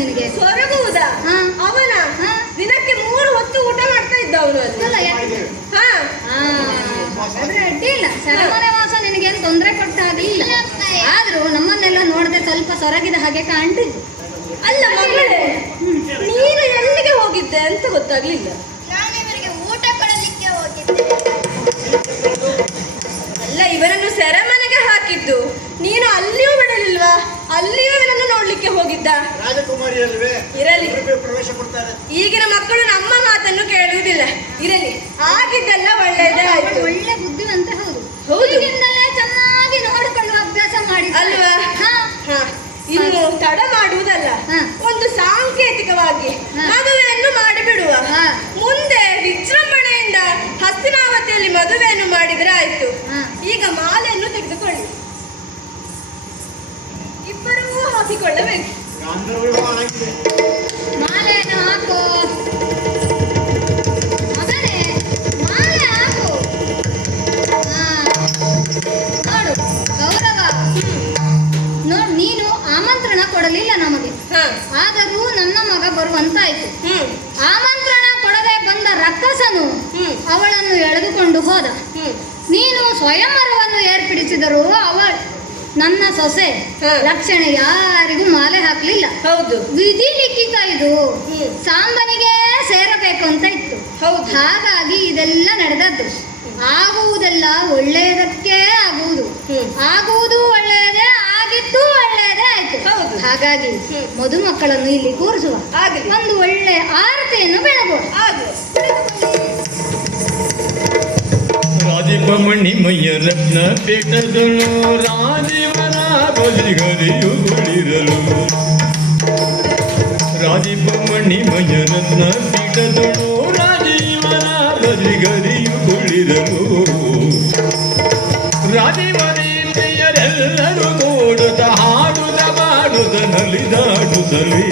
ನಿನಗೆ? ಸೊರಗುವುದಾ? ಅವನ ದಿನಕ್ಕೆ 3 ಹೊತ್ತು ಊಟ ಮಾಡ್ತಾ ಇದ್ದ ಅವನು ಅಲ್ಲಿ. ಅಡ್ಡಿಲ್ಲ, ಸೆರೆಮನೆ ವಾಸ ನಿನಗೇನು ತೊಂದರೆ ಕೊಟ್ಟ ಹಾಗಿಲ್ಲ. ಆದ್ರೂ ನಮ್ಮನ್ನೆಲ್ಲ ನೋಡದೆ ಸ್ವಲ್ಪ ಸೊರಗಿದ ಹಾಗೆ ಕಾಣ್ತಿದ್ದು. ಅಲ್ಲ ಮಗಳೇ, ನೀನು ಎಲ್ಲಿಗೆ ಹೋಗಿದ್ದೆ ಅಂತ ಗೊತ್ತಾಗ್ಲಿಲ್ಲ. ನಾನು ಇವರಿಗೆ ಊಟ ಕೊಡಲಿಕ್ಕೆ ಹೋಗಿದ್ದೆ. ಅಲ್ಲ, ಇವರನ್ನು ಸೆರೆಮನೆಗೆ ಹಾಕಿದ್ದು ನೀನು ಅಲ್ಲಿಯೂ ಬಿಡಲಿಲ್ವಾ? ಅಲ್ಲಿಯೂ ಇವನನ್ನು ನೋಡ್ಲಿಕ್ಕೆ ಹೋಗಿದ್ದ. ರಾಜಕುಮಾರಿ ಅಲ್ವೇ, ಇರಲಿ. ಪ್ರವೇಶ ಕೊಡ್ತಾರೆ. ಈಗಿನ ಮಕ್ಕಳು ನಮ್ಮ ಮಾತನ್ನು ಕೇಳುವುದಿಲ್ಲ. ಇರಲಿ, ಆಗಿದ್ದೆಲ್ಲ ಒಳ್ಳೆಯದೇ ಆಯ್ತು. ಒಳ್ಳೆ ಬುದ್ಧಿವಂತ. ಹೌದು ಹೌದು, ಈಗಿಂದಲೇ ಚೆನ್ನಾಗಿ ನೋಡಿಕೊಳ್ಳುವ ಅಭ್ಯಾಸ ಮಾಡಿ ಅಲ್ವಾ? ಇನ್ನು ತಡ ಮಾಡುವುದಲ್ಲ, ಒಂದು ಸಾಂಕೇತಿಕವಾಗಿ ಮದುವೆಯನ್ನು ಮಾಡಿಬಿಡುವ. ಮುಂದೆ ವಿಜೃಂಭಣೆಯಿಂದ ಹಸ್ತಿನಾವತಿಯಲ್ಲಿ ಮದುವೆಯನ್ನು ಮಾಡಿದ್ರೆ ಆಯ್ತು. ಈಗ ಮಾಲೆಯನ್ನು ತೆಗೆದುಕೊಳ್ಳಿ, ಇಬ್ಬರೂ ಹಾಕಿಕೊಳ್ಳಬೇಕು. ಮಾಲೆಯನ್ನು ಹಾಕು ಮಗನೇ, ಮಾಲೆ ಹಾಕು. ನೋಡು ಗೌರವ, ನೋಡು ನೀನು ಆಮಂತ್ರಣ ಕೊಡಲಿಲ್ಲ ನಮಗೆ, ಆದರೂ ನನ್ನ ಮಗ ಬರುವಂತಾಯ್ತು. ಆಮಂತ್ರಣ ಕೊಡದೆ ಬಂದ ರಕ್ಕಸನು ಅವಳನ್ನು ಎಳೆದುಕೊಂಡು ಹೋದ. ನೀನು ಸ್ವಯಂವರವನ್ನು ಏರ್ಪಡಿಸಿದರೂ ನನ್ನ ಸೊಸೆ ಲಕ್ಷಣ ಯಾರಿಗೂ ಮಾಲೆ ಹಾಕ್ಲಿಲ್ಲ. ಹೌದು, ವಿಧಿ ಲಿಖಿತ ಇದು. ಸಾಂಬನಿಗೆ ಸೇರಬೇಕು ಅಂತ ಇತ್ತು. ಹಾಗಾಗಿ ಇದೆಲ್ಲ ನಡೆದದ್ದು. ಆಗುವುದೆಲ್ಲ ಒಳ್ಳೆಯದಕ್ಕೆ ಆಗುವುದು, ಆಗುವುದು ಒಳ್ಳೆಯದೇ, ಆಗಿದ್ದು ಒಳ್ಳೆಯದೇ ಆಯ್ತು. ಹಾಗಾಗಿ ಮದುಮಕ್ಕಳನ್ನು ಇಲ್ಲಿ ಕೂರಿಸುವ, ಒಂದು ಒಳ್ಳೆ ಆರತಿಯನ್ನು ಬೆಳಗುವ. ರಾಜೀವಮಣಿಮಯ ರತ್ನ ಪೇಟದಳು ರಾಜೀವನ ಬದಿಗರಿಯು ಕುಳಿರಲು. ರಾಜೀವಮಣಿಮಯ ರತ್ನ ಪೀಠದಳು ರಾಜೀವನ ಬದಿಗರಿಯು ಕುಳಿರಲು. ರಾಜೀವನೆಯರೆಲ್ಲರೂ ಕೂಡುತ್ತ ಹಾಡುತ್ತ ಮಾಡುತ್ತ ನಲಿದಾಡುತ್ತಲೇ